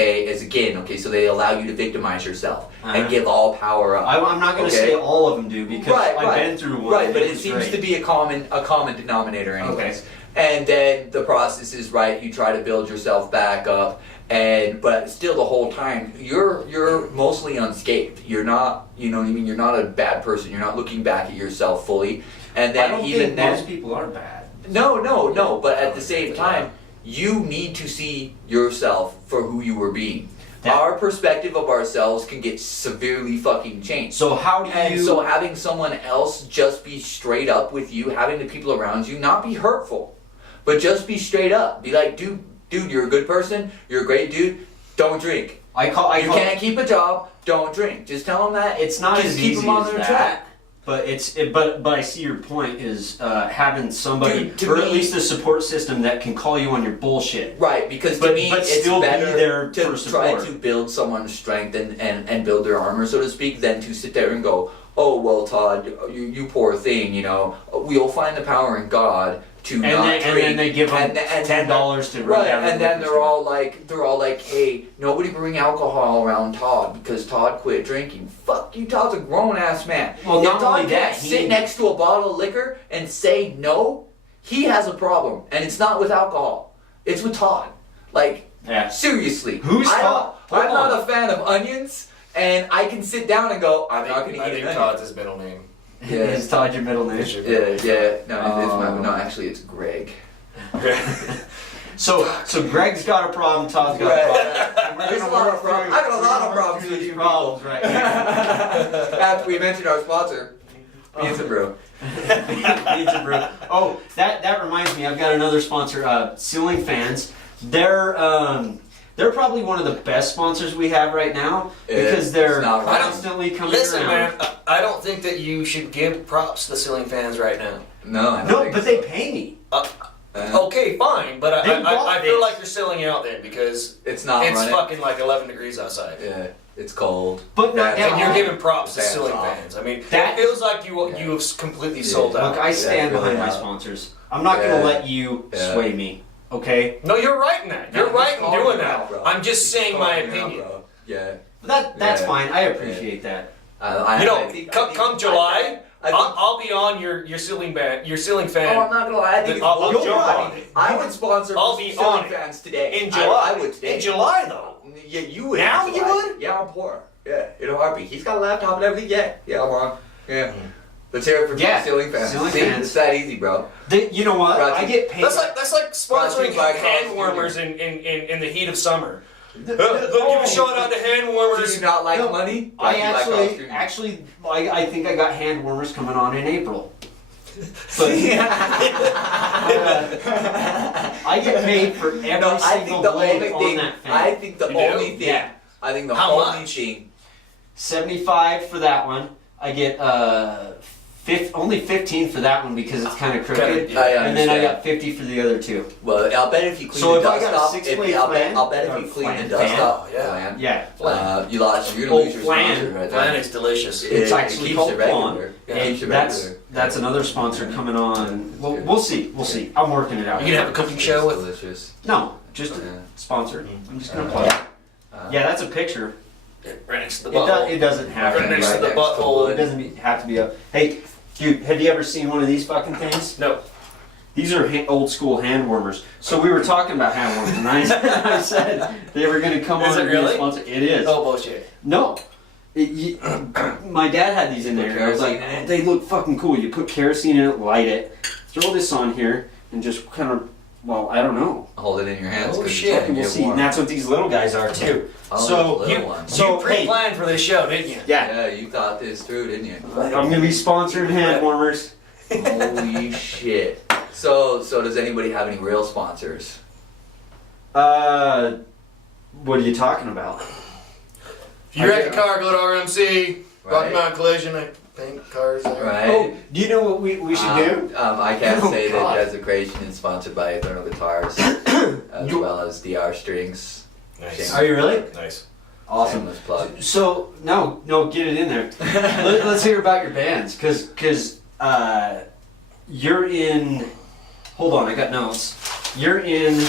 they allow you to victimize yourself and give all power up. I'm not going to say all of them do because I've been through one. Right, and but it was seems great. to be a common denominator anyways. Okay. And then the process is right, you try to build yourself back up, but still the whole time you're mostly unscathed. You're not, you know what I mean, you're not a bad person. You're not looking back at yourself fully. And then I don't even think then most people are bad. No, but at the same time, you need to see yourself for who you were being. Our perspective of ourselves can get severely fucking changed. So how do you? And so having someone else just be straight up with you, having the people around you not be hurtful, but just be straight up. Be like, dude, you're a good person. You're a great dude. Don't drink. You can't keep a job. Don't drink. Just tell them that. It's not just as keep easy them on as their that. track. But I see your point is having somebody, Dude, to or at me- least a support system that can call you on your bullshit. Right, because to But- me but it's still be better there to for try support. to build someone's strength and build their armor, so to speak, than to sit there and go, oh, well, Todd, you poor thing, you know, we'll find the power in God to And not then, drink. and then they give them and $10 to run Right, down. to and the then liquor they're all like, hey, nobody bring alcohol around Todd because Todd quit drinking. Fuck you, Todd's a grown ass man. Well, if not Todd only that, can't sit next to a bottle of liquor and say no, he has a problem, and it's not with alcohol. It's with Todd. Like, Yeah. seriously. Who's Todd? I'm Hold not on. a fan of onions, and I can sit down and go, I'm not going to I eat think an onion. Todd's his middle name. Yeah. Is Todd your middle name? Yeah. No, actually, it's Greg. So Greg's got a problem. Todd's got a problem. And we're There's gonna a lot work of problems. through- I got a lot of we're gonna work problems through with these you problems right here. After we mentioned our sponsor, Pizza Brew. Pizza Brew. Oh, that reminds me. I've got another sponsor. Ceiling Fans. They're probably one of the best sponsors we have right now because they're It's not right. constantly coming Listen, around. man, I don't think that you should give props to ceiling fans right now. No, I don't No, think but so. they pay me. Okay, fine, but They I bought feel this. like you're selling out then because It's not it's running. fucking like 11 degrees outside. Yeah, it's cold. But not Fans that- And you're off. giving props to Fans ceiling off. fans. I mean, That- it feels like you Yeah. have completely Yeah. sold out. Look, I stand really behind my out. sponsors. I'm not Yeah. going to let you Yeah. sway me. Okay? No, you're right in that. You're No, right he's in calling doing you that. out, bro. I'm just He's saying my calling you out, opinion. bro. Yeah. That's Yeah. fine. I appreciate that. I You know, think- come July, I think- I'll be on your ceiling fan. Oh, I'm not gonna lie. I think it's I'll bullshit. jump I on mean, it. I would sponsor I'll be ceiling on it. fans today. In July. I would today. In July, though. Yeah, you would. Now in you July. would? Yeah, I'm poor. Yeah, in a heartbeat. He's got a laptop and everything. Yeah, I'm on. Yeah. Let's hear it for Yeah, ceiling fans. ceiling See, fans. It's that easy, bro. You know what? Brought I to- get paid. That's like Brought to sponsoring you by hand Carl's warmers in the heat of summer. Give a shout out to hand Do warmers. you not like No, money? I Do you like actually, I think I got hand warmers coming on in April. But I get paid for every No, I think single the blade only on thing. that thing. I think the You do? only thing. Yeah. I think the How only much? thing. 75 for that one. I get only 15 for that one because it's kind of crooked. Kinda, I And then I understand. got 50 for the other two. Well, I'll bet if you clean So the if I dust got a off, six-blade I'll flan, bet if or you clean the flan, dust fan. off, Yeah. flan, Yeah. you're gonna Oh, lose your flan. sponsor right Flan there. is delicious. It's It actually keeps called it regular. flan. It And keeps it that's regular. another sponsor coming on. Well, Good. we'll see. We'll see. I'm working it out. You can have a cooking show with. delicious. No, just Yeah. sponsored. I'm just gonna plug it. Yeah, that's a picture. Right next to the It butthole. doesn't have Right to be. next to right the next to butthole. It doesn't have to be up. Hey, dude, have you ever seen one of these fucking things? No. These are old school hand warmers. So we were talking about hand warmers, and I said they were going to come Is on it and be a really? sponsor. It is. Oh, bullshit. No. My dad had these in there, and I was like, Kerosene in it? they look fucking cool. You put kerosene in it, light it, throw this on here, and just kind of, well, I don't know. Hold it in your hands. Oh, 'cause it's shit. gonna We'll get see. warm. And that's what these little guys are too. Oh, So, those little You, ones. So, you pre-planned for this show, didn't you? Yeah. Yeah, you thought this through, didn't you? I'm going to be sponsored hand warmers. Holy shit. So does anybody have any real sponsors? What are you talking about? If you wreck a car, go to RMC. Rocky Right. Mountain Collision, I think cars there. Right. Oh, do you know what we should do? I can Oh, say God. that Desecration is sponsored by Eternal Guitars, as You- well as DR Strings. Nice. Are you really? Nice. Awesome. Shameless plug. So no, get it in there. Let's hear about your bands, cause you're in. Hold on, I got notes. You're in Here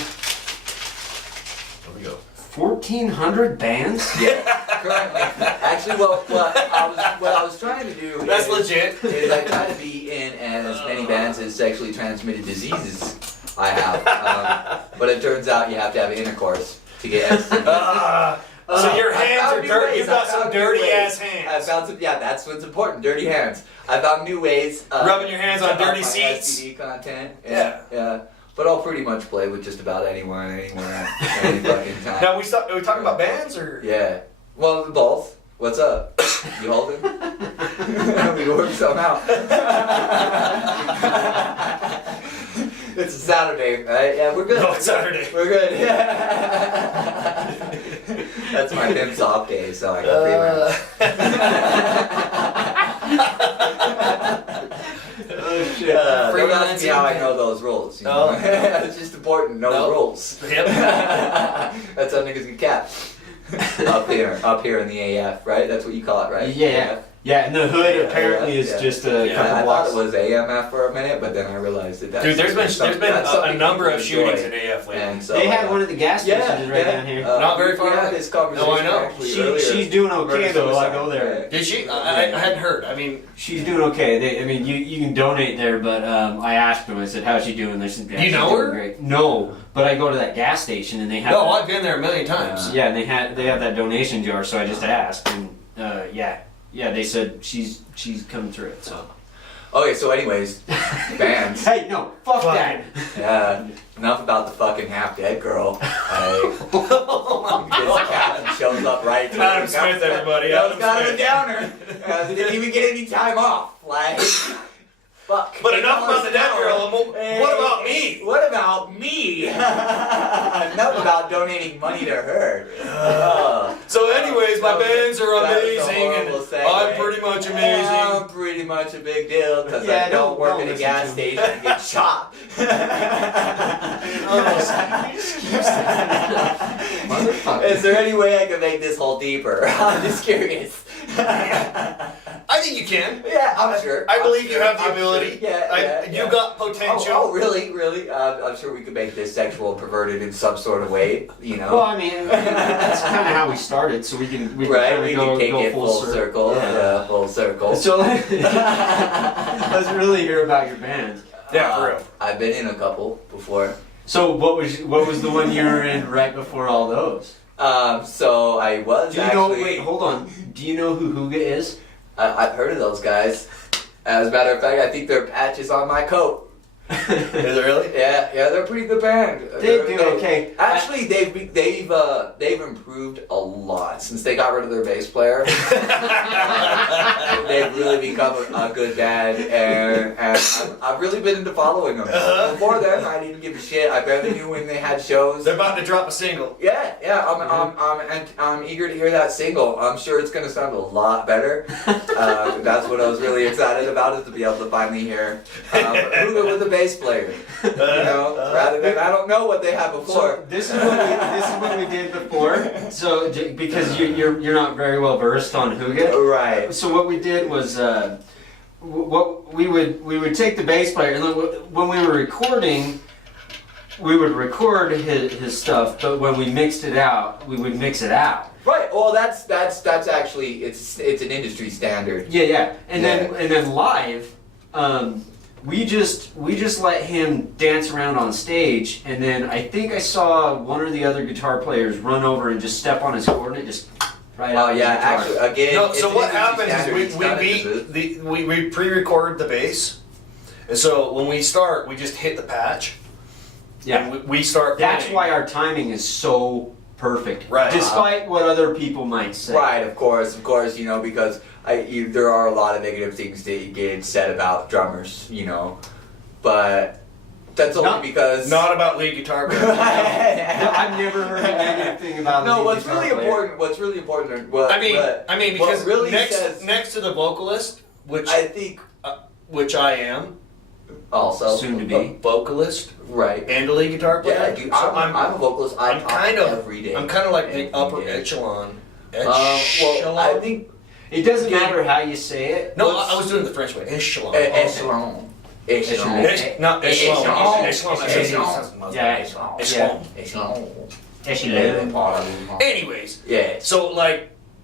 we go. 1,400 bands. Yeah, currently. Actually, what I was trying to do That's is, legit. is I try to be in as many bands as sexually transmitted diseases I have. But it turns out you have to have intercourse to get So your I hands found are new dirty. ways. You've got I some found new dirty ways. ass I hands. found some, yeah, that's what's important. Dirty hands. I found new ways. Rubbing your hands on to up dirty my seats. STD content. Yeah. Yeah. But I'll pretty much play with just about anyone, anywhere, any fucking time. Now are we talking about bands or? Yeah. Well, both. What's up? You holding? We can work something out. It's a Saturday, right? Yeah, we're good. No, it's Saturday. We're good. That's my pim's off day, so I can Oh shit. don't ask me how I Freelancing. know those rules. You know? Oh. It's just important. Know No. the rules. Yep. That's how niggas get capped. up here in the AF, right? That's what you call it, right? Yeah. Yeah, and the hood Yeah, apparently yeah, is yeah. just a Yeah, couple I thought blocks. it was AMF for a minute, but then I realized that that's Dude, there's been that's a something number of people shootings enjoy. in AF lately. And so, They had one at the gas station right down here. Not very we far had away. this conversation No, I know. actually earlier. She's doing okay Murder though. I suicide. go there. Did she? I hadn't heard. I mean, She's doing okay. You can donate there, but I asked them. I said, "How's she doing?" They said, "Yeah, You she's know doing her? Great." No, but I go to that gas station and they have. no, that- I've been there a million times. yeah, and they have that donation jar. So I just asked, and they said she's coming through it. So. Okay, so anyways, bands. Hey, no, fuck that. Yeah, enough about the fucking half dead girl. This captain shows up right. Adam Smith, everybody. That Adam was kind of a Smith. downer. Didn't even get any time off. Like, fuck. But enough about the dead girl. Hey, What about me? What about me? Enough about donating money to her. So, anyways, my bands are That was a amazing, and horrible segue. I'm pretty much Yeah, amazing. I'm pretty much a big deal because Yeah, I don't work don't at a listen gas to me. station and get shot. Motherfucker. Is there any way I can make this hole deeper? I'm just curious. I think you can. Yeah, I'm sure. I I'm believe you sure, have the I'm ability. Sure. Yeah, You got potential. Oh, really, really? I'm sure we could make this sexual and perverted in some sort of way. You know. Well, I mean, that's kind of how we started, so we can right, kinda we go, can take go it full circle. Yeah. Full circle. So let's really hear about your band. Yeah, for real. I've been in a couple before. So what was the one you were in right before all those? So I was Do you know? actually. Wait, hold on. Do you know who Hooga is? I've heard of those guys. As a matter of fact, I think they're patches on my coat. Is it really? Yeah, they're a pretty good band. They do okay. Actually, they've improved a lot since they got rid of their bass player. They've really become a good band, and I've really been into following them. Before then, I didn't give a shit. I barely knew when they had shows. They're about to drop a single. Yeah. I'm eager to hear that single. I'm sure it's gonna sound a lot better. That's what I was really excited about, is to be able to finally hear Hugo with the bass player. Rather than I don't know what they had before. So this is what we did before. So because you're not very well versed on Huga. Right. So what we did was what we would take the bass player, and when we were recording, we would record his stuff, but when we mixed it out, we would mix it out. Right. Well, that's actually it's an industry standard. Yeah. And then live, we just let him dance around on stage, and then I think I saw one or the other guitar players run over and just step on his coordinate, just right out. Oh yeah, actually, again. No, so what happens is we pre-record the bass, and so when we start, we just hit the patch. Yeah, and we start playing. That's why our timing is so perfect. Right. Despite what other people might say. Right, of course, because there are a lot of negative things that get said about drummers, but that's only because not about lead guitar players. No, I've never heard a negative thing about. No, what's really important? I mean, because really next to the vocalist, which I think, which I am, also soon to be a vocalist, right, and a lead guitar player. Yeah, dude, I'm a vocalist. I'm kind of every day. I'm kind of like the upper echelon. Well, I think it doesn't matter how you say it. No, I was doing the French way. Echelon. Echelon. Not echelon. Echelon. Anyways, yeah. So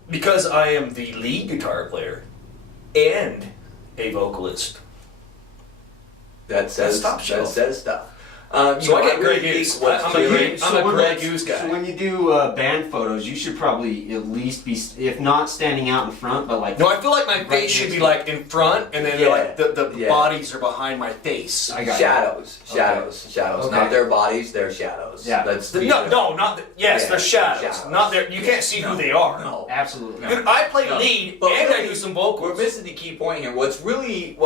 because I am the lead guitar player and a vocalist, that says stuff. So I get Grey Goose. I'm a Grey Goose guy. So when you do band photos, you should probably at least be, if not standing out in front, but like. No, I feel like my face should be in front, and then the bodies are behind my face. I got shadows. Okay. Not their bodies, they're shadows. Yeah. They're shadows. Not their. You can't see who they are. No, absolutely. Dude, I play lead But and really, I do some vocals. We're missing the key point here. What really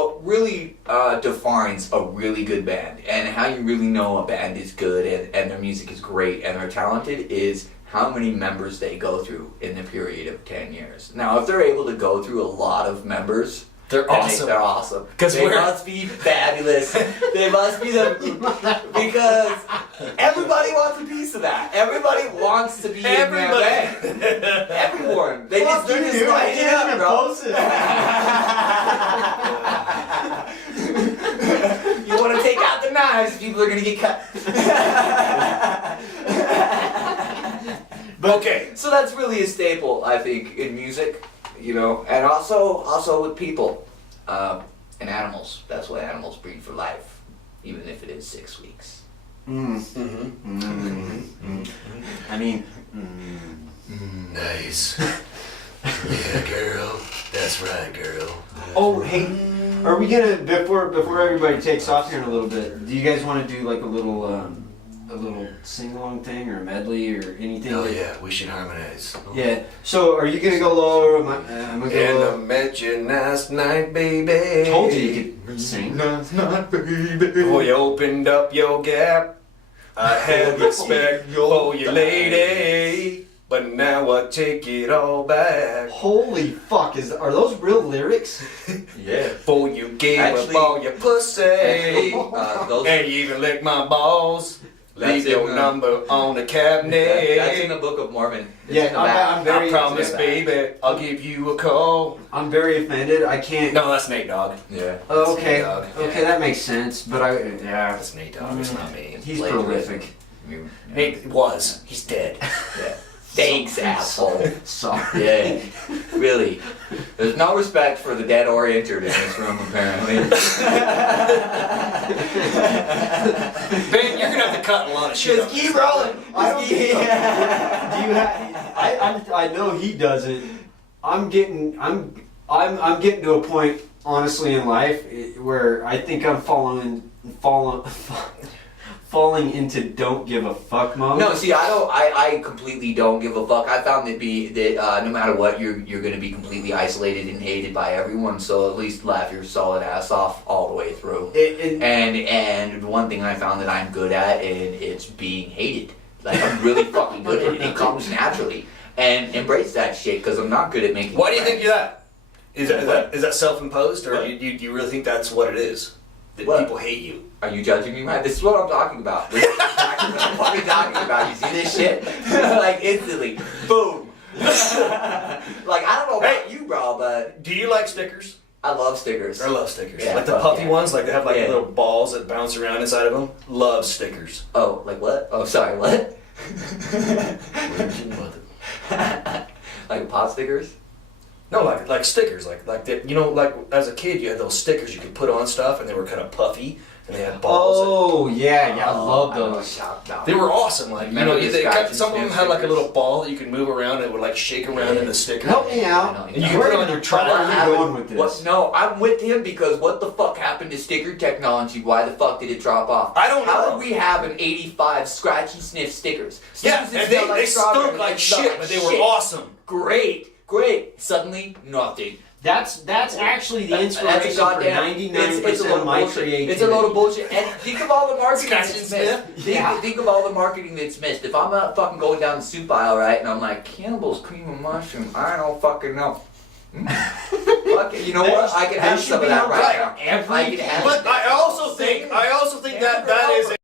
defines a really good band, and how you really know a band is good and their music is great and they're talented, is how many members they go through in the period of 10 years. Now, if they're able to go through a lot of members, they're awesome. They're awesome. Because they must be fabulous. They must be because everybody wants a piece of that. Everybody wants to be in that band. Everyone. They just light it up, bro. You want to take out the knives, people are going to get cut. But okay. So that's really a staple, I think, in music, and also with people and animals. That's why animals breed for life, even if it is 6 weeks. I mean, nice. Yeah, girl. That's right, girl. Oh, hey, are we gonna before everybody takes off here in a little bit? Do you guys want to do like a little sing-along thing or a medley or anything? Oh yeah, we should harmonize. Yeah. So are you gonna go low or am I gonna go low? And I met you last night, baby. Told you you could sing. Last night, baby. Before you opened up your gap, I had respect for you, lady. But now I take it all back. Holy fuck! Are those real lyrics? Yeah. Before you gave up all your pussy, and you even licked my balls. Leave your number on the cabinet. That's in the Book of Mormon. I'm very. I promise, baby, I'll give you a call. I'm very offended. I can't. No, that's Nate Dogg. Yeah. Oh, okay. Nate Dogg. Okay, that makes sense. But That's Nate Dogg. It's not me. He's prolific. Nate was. He's dead. Yeah. Thanks, asshole. Sorry. Yeah. Really. There's no respect for the dead or injured in this room, apparently. Ben, you're gonna have to cut a lot of shit. Just keep rolling. I know he doesn't. I'm getting to a point, honestly, in life where I think I'm falling falling into don't give a fuck mode. No, see, I completely don't give a fuck. I found that no matter what, you're gonna be completely isolated and hated by everyone. So at least laugh your solid ass off all the way through. And one thing I found that I'm good at, and it's being hated. Like I'm really fucking good at it. It comes naturally. And embrace that shit, because I'm not good at making. Why do you think you're that? Is that self-imposed, or do you really think that's what it is? That people hate you? Are you judging me, man? This is what I'm talking about. This is exactly what I'm fucking talking about. You see this shit? Like instantly, boom. Like I don't know about you, bro, but Do you like stickers? I love stickers. I love stickers. Yeah, like the puffy ones, like they have like Yeah. little balls that bounce around inside of them. Love stickers. Oh, like what? Oh, sorry, what? Like pot stickers? No, like stickers, like that. You know, like as a kid, you had those stickers you could put on stuff, and they were kind of puffy, and they had balls. Oh yeah, I love I know those. what you're They were awesome. Like Remember the scratch some of and them sniff had like a stickers? little ball that you could move around, and it would like shake around in the sticker. Help me I out. know. And you can put it on your Where trunk. are you going with this? What? No, I'm with him because what the fuck happened to sticker technology? Why the fuck did it drop off? I don't How know. did we have an 85 scratch and sniff stickers? Yeah, Stickers that and smell they strawberry stunk like and smell shit, but they were shit. awesome. Great. Suddenly, nothing. That's actually the That's a inspiration for goddamn. 99% of my bullshit. creativity. It's a load of bullshit. And think of all the marketing Scratch that's and missed. sniff? Yeah. Think of all the marketing that's missed. If I'm not fucking going down the soup aisle, right, and I'm like, Campbell's cream and mushroom, I don't fucking know. Fuck it, you know what? I can have They should some of be that on right right now. every I can have But I also think that is